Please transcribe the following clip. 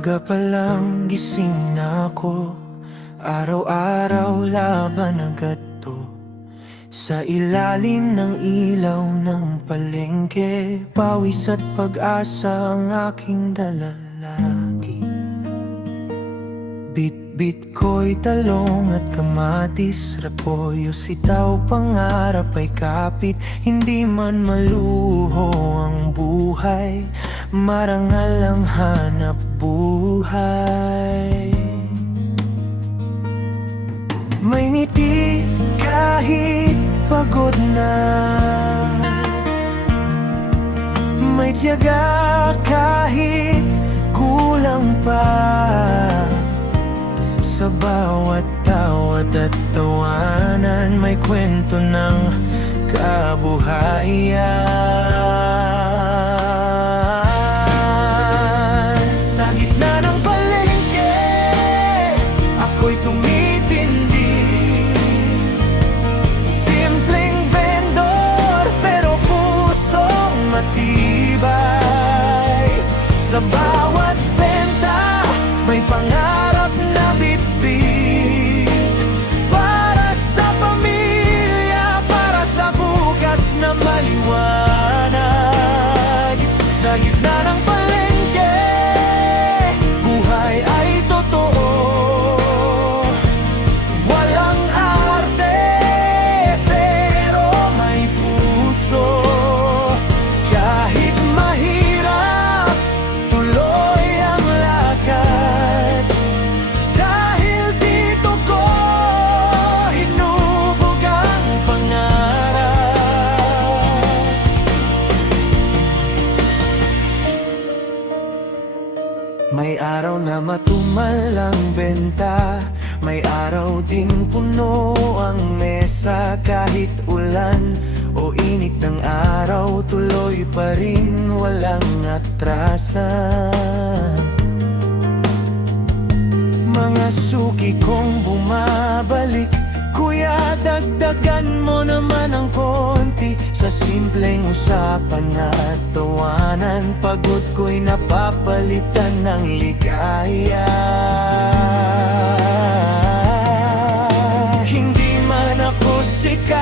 Maaga pa lang gising na ako, araw-araw laban agad to. Sa ilalim ng ilaw ng palengke, pawis at pag-asa ang aking dalalagi. Bit-bit ko'y talong at kamatis, repolyo, sitaw, pangarap ay kapit. Hindi man maluho ang buhay, marangal ang hanap buhay. May ngiti kahit pagod na, may tiyaga kahit kulang pa. Sa bawat tawad at tawanan, may kwento ng kabuhayan. Sa gitna ng palengke, ako'y tumitindi. Simpleng vendor, pero pusong matibay. Sa bawat benta, may pangarap na bitbit. Para sa pamilya, para sa bukas na maliwanag. Sa gitna ng palengke, buhay ay totoo. Walang arte, pero may puso. Kahit mahirap, tuloy ang lakad. Dahil dito ko hinubog ang pangarap. May araw na matumal ang benta, may araw ding puno ang mesa. Kahit ulan o init ng araw, tuloy pa rin walang atrasan. Mga suki kong bumabalik, kuya dagdagan mo naman ang konti. Sa simpleng usapan at tawanan, pagod ko'y napapalitan ng ligaya. Hindi man ako sikat,